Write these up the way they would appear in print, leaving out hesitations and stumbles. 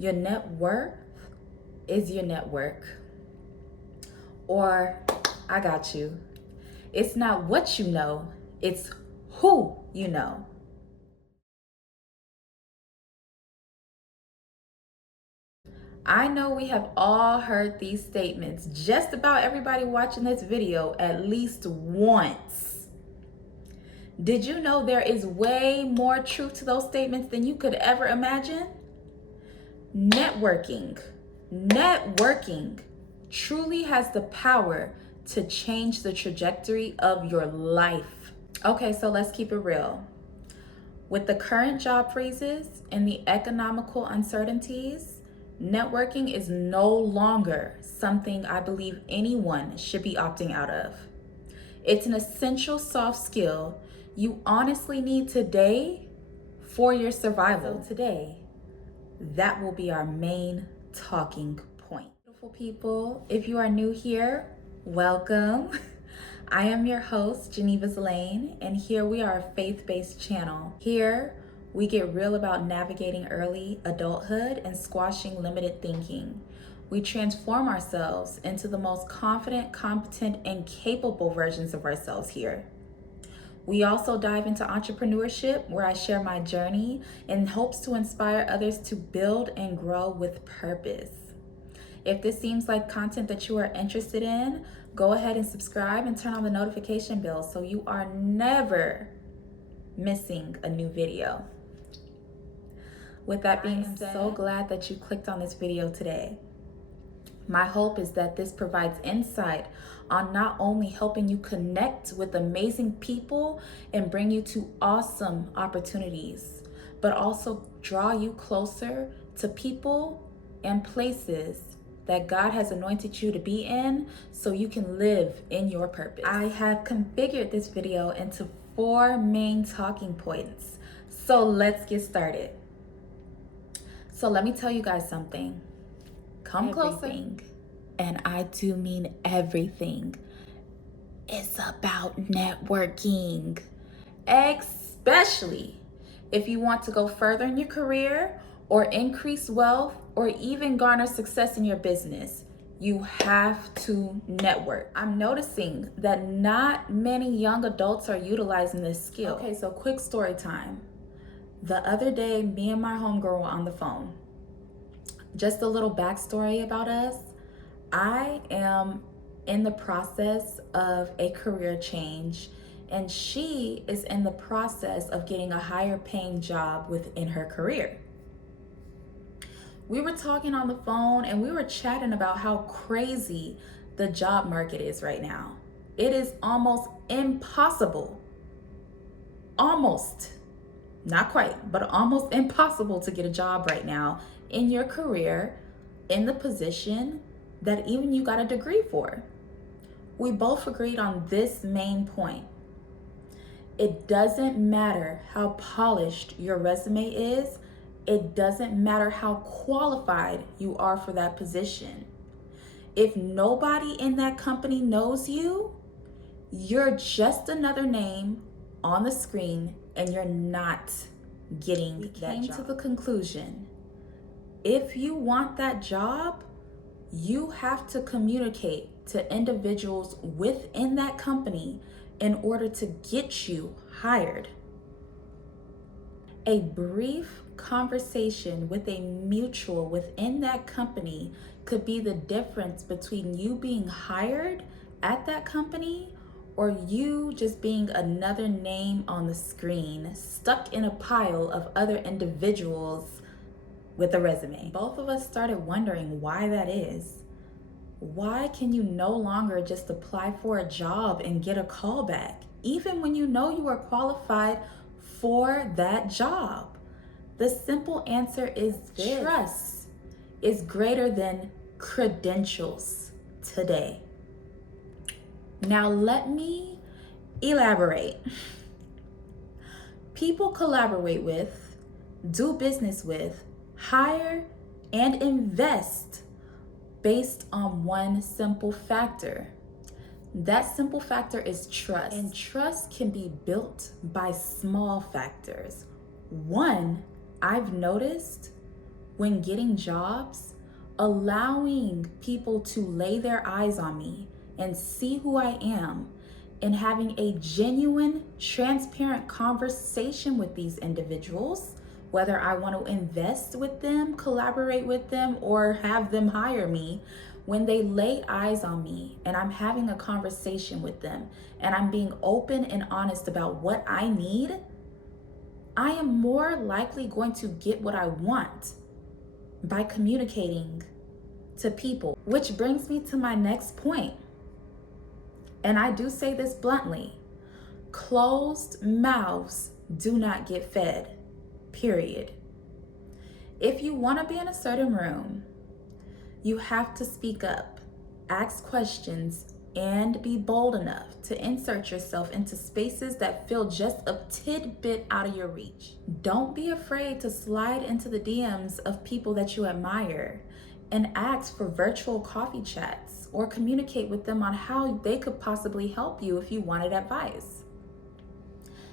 Your net worth is your network. Or, I got you. It's not what you know, it's who you know. I know we have all heard these statements. Just about everybody watching this video at least once. Did you know there is way more truth to those statements than you could ever imagine? Networking truly has the power to change the trajectory of your life. Okay, so let's keep it real. With the current job freezes and the economical uncertainties, networking is no longer something I believe anyone should be opting out of. It's an essential soft skill you honestly need today for your survival. So today, that will be our main talking point. Beautiful people, if you are new here, welcome. I am your host, Geneva's Lane, and here we are a faith-based channel. Here, we get real about navigating early adulthood and squashing limited thinking. We transform ourselves into the most confident, competent, and capable versions of ourselves here. We also dive into entrepreneurship, where I share my journey in hopes to inspire others to build and grow with purpose. If this seems like content that you are interested in, go ahead and subscribe and turn on the notification bell so you are never missing a new video. With that being said, I'm so glad that you clicked on this video today. My hope is that this provides insight on not only helping you connect with amazing people and bring you to awesome opportunities, but also draw you closer to people and places that God has anointed you to be in so you can live in your purpose. I have configured this video into 4 main talking points. So let's get started. So let me tell you guys something. Come closer. And I do mean everything. It's about networking. Especially if you want to go further in your career or increase wealth or even garner success in your business. You have to network. I'm noticing that not many young adults are utilizing this skill. Okay, so quick story time. The other day, me and my homegirl were on the phone. Just a little backstory about us. I am in the process of a career change, and she is in the process of getting a higher paying job within her career. We were talking on the phone and we were chatting about how crazy the job market is right now. It is almost impossible, not quite, but almost impossible to get a job right now in your career, in the position that even you got a degree for. We both agreed on this main point. It doesn't matter how polished your resume is. It doesn't matter how qualified you are for that position. If nobody in that company knows you, you're just another name on the screen and you're not getting that job. We came to the conclusion, if you want that job, you have to communicate to individuals within that company in order to get you hired. A brief conversation with a mutual within that company could be the difference between you being hired at that company or you just being another name on the screen, stuck in a pile of other individuals with a resume. Both of us started wondering why that is. Why can you no longer just apply for a job and get a call back, even when you know you are qualified for that job? The simple answer is this: trust is greater than credentials today. Now let me elaborate. People collaborate with, do business with, hire, and invest based on one simple factor. That simple factor is trust. And trust can be built by small factors. One I've noticed when getting jobs, allowing people to lay their eyes on me and see who I am, and having a genuine, transparent conversation with these individuals, whether I want to invest with them, collaborate with them, or have them hire me. When they lay eyes on me and I'm having a conversation with them and I'm being open and honest about what I need, I am more likely going to get what I want by communicating to people. Which brings me to my next point. And I do say this bluntly: closed mouths do not get fed, period. If you want to be in a certain room, you have to speak up, ask questions, and be bold enough to insert yourself into spaces that feel just a tidbit out of your reach. Don't be afraid to slide into the DMs of people that you admire and ask for virtual coffee chats or communicate with them on how they could possibly help you if you wanted advice.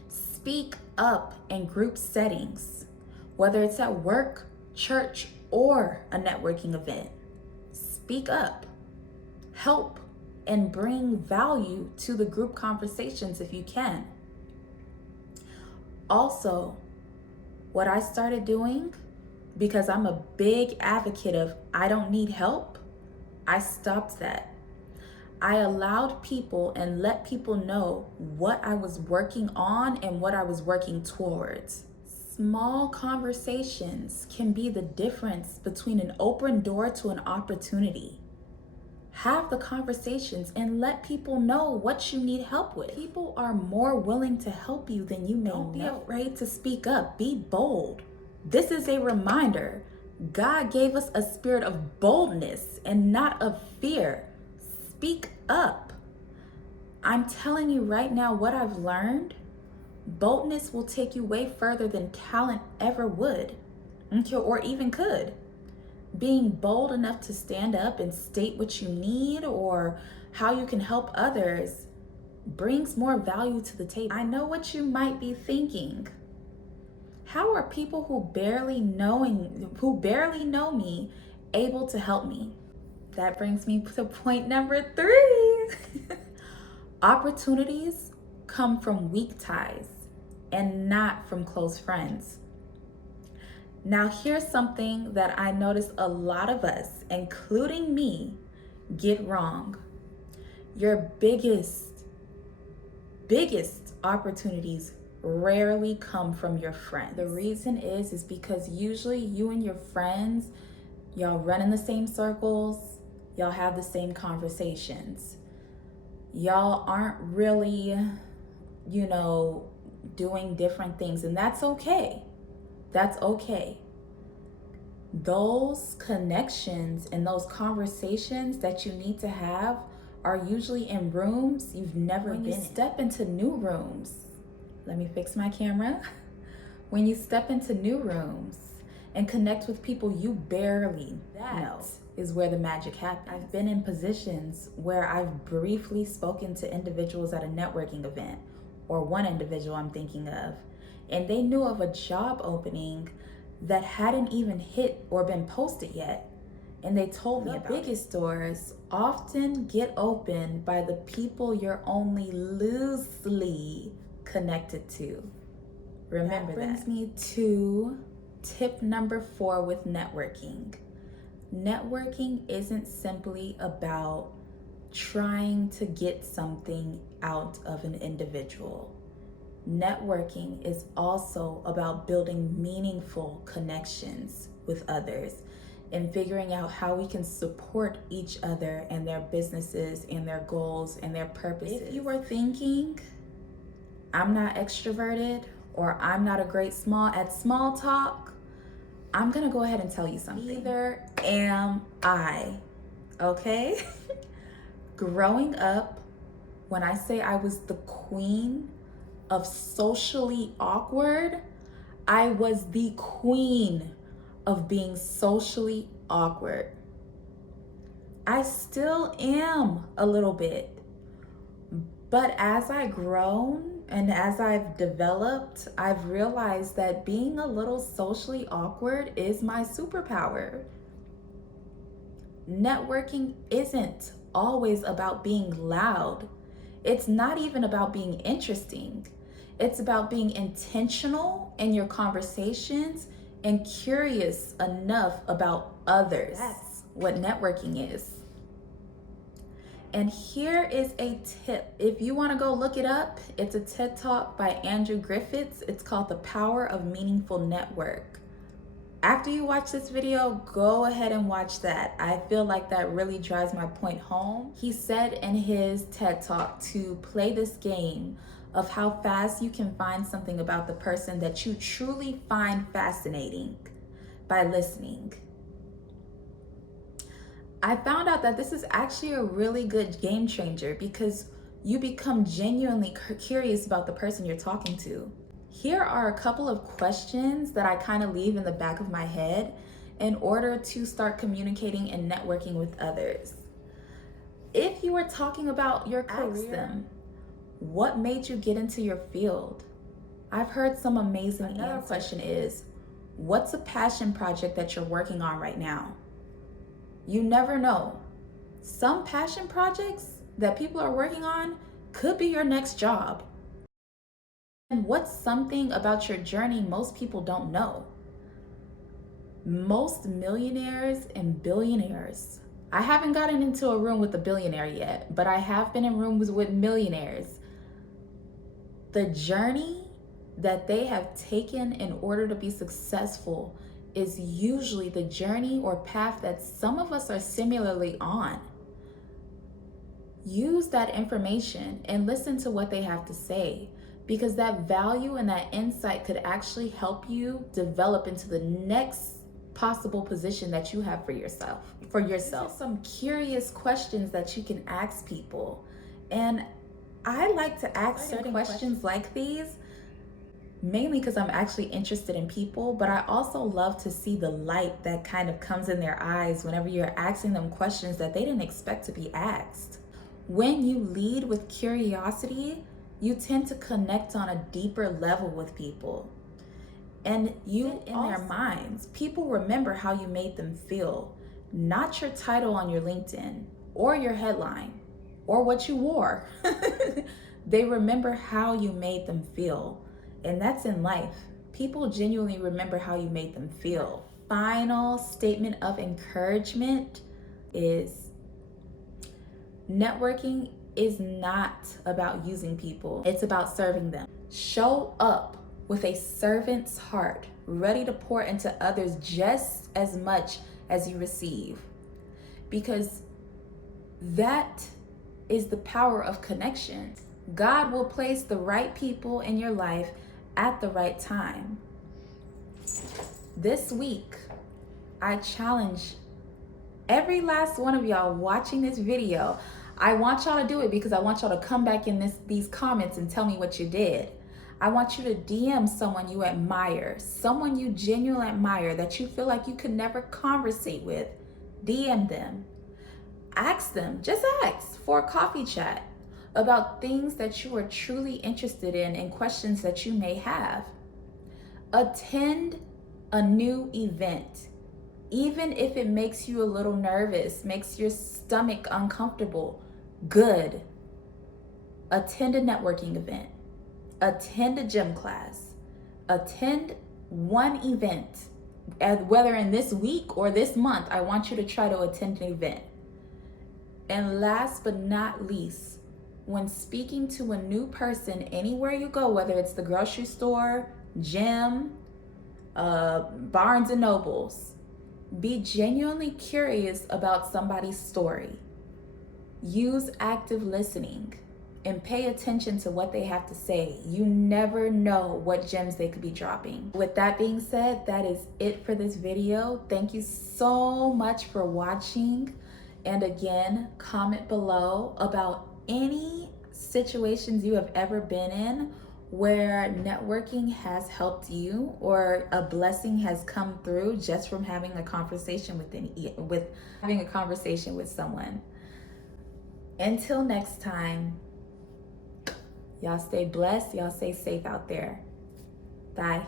Speak up in group settings, whether it's at work, church, or a networking event. Speak up, help, and bring value to the group conversations if you can. Also, what I started doing, because I'm a big advocate of I don't need help, I stopped that. I allowed people and let people know what I was working on and what I was working towards. Small conversations can be the difference between an open door to an opportunity. Have the conversations and let people know what you need help with. People are more willing to help you than you may know. Don't be afraid to speak up. Be bold. This is a reminder. God gave us a spirit of boldness and not of fear. Speak up. I'm telling you right now what I've learned. Boldness will take you way further than talent ever would, or even could. Being bold enough to stand up and state what you need or how you can help others brings more value to the table. I know what you might be thinking. How are people who barely know me able to help me? That brings me to point number 3. Opportunities come from weak ties and not from close friends. Now, here's something that I notice a lot of us, including me, get wrong. Your biggest opportunities rarely come from your friends. The reason is because usually you and your friends, y'all run in the same circles, y'all have the same conversations. Y'all aren't really, doing different things, and that's okay. That's okay. Those connections and those conversations that you need to have are usually in rooms you've never been in. When you step into new rooms, let me fix my camera. When you step into new rooms and connect with people you barely know, is where the magic happens. I've been in positions where I've briefly spoken to individuals at a networking event, or one individual I'm thinking of, and they knew of a job opening that hadn't even hit or been posted yet. And they told me about it. The biggest doors often get opened by the people you're only loosely connected to. Remember that. Brings me to tip number 4 with networking. Networking isn't simply about trying to get something out of an individual. Networking is also about building meaningful connections with others and figuring out how we can support each other and their businesses and their goals and their purposes. If you are thinking, I'm not extroverted or I'm not a great at small talk, I'm gonna go ahead and tell you something. Neither am I, okay? Growing up, when I say I was the queen of socially awkward, I was the queen of being socially awkward. I still am a little bit, but as I've grown And as I've developed, I've realized that being a little socially awkward is my superpower. Networking isn't always about being loud. It's not even about being interesting. It's about being intentional in your conversations and curious enough about others. That's what networking is. And here is a tip. If you want to go look it up, it's a TED Talk by Andrew Griffiths. It's called The Power of Meaningful Network. After you watch this video, go ahead and watch that. I feel like that really drives my point home. He said in his TED Talk to play this game of how fast you can find something about the person that you truly find fascinating by listening. I found out that this is actually a really good game changer because you become genuinely curious about the person you're talking to. Here are a couple of questions that I kind of leave in the back of my head in order to start communicating and networking with others. If you were talking about your career, ask them, what made you get into your field? I've heard some amazing answers. Another question is, what's a passion project that you're working on right now? You never know. Some passion projects that people are working on could be your next job. And what's something about your journey most people don't know? Most millionaires and billionaires, I haven't gotten into a room with a billionaire yet, but I have been in rooms with millionaires. The journey that they have taken in order to be successful is usually the journey or path that some of us are similarly on. Use that information and listen to what they have to say, because that value and that insight could actually help you develop into the next possible position that you have for yourself. These are some curious questions that you can ask people. And I like to ask certain questions like these, mainly because I'm actually interested in people, but I also love to see the light that kind of comes in their eyes whenever you're asking them questions that they didn't expect to be asked. When you lead with curiosity, you tend to connect on a deeper level with people. And you, in their minds, people remember how you made them feel, not your title on your LinkedIn or your headline or what you wore. They remember how you made them feel. And that's in life. People genuinely remember how you made them feel. Final statement of encouragement is networking is not about using people. It's about serving them. Show up with a servant's heart, ready to pour into others just as much as you receive. Because that is the power of connection. God will place the right people in your life at the right time. This week, I challenge every last one of y'all watching this video. I want y'all to do it because I want y'all to come back in these comments and tell me what you did. I want you to DM someone you admire, someone you genuinely admire that you feel like you could never conversate with. DM them. Ask them, just ask for a coffee chat about things that you are truly interested in and questions that you may have. Attend a new event. Even if it makes you a little nervous, makes your stomach uncomfortable, good. Attend a networking event. Attend a gym class. Attend one event. Whether in this week or this month, I want you to try to attend an event. And last but not least, when speaking to a new person anywhere you go, whether it's the grocery store, gym, Barnes and Nobles, be genuinely curious about somebody's story. Use active listening and pay attention to what they have to say. You never know what gems they could be dropping. With that being said, that is it for this video. Thank you so much for watching. And again, comment below about any situations you have ever been in where networking has helped you or a blessing has come through just from having a conversation with someone. Until next time, Y'all stay blessed. Y'all stay safe out there. Bye.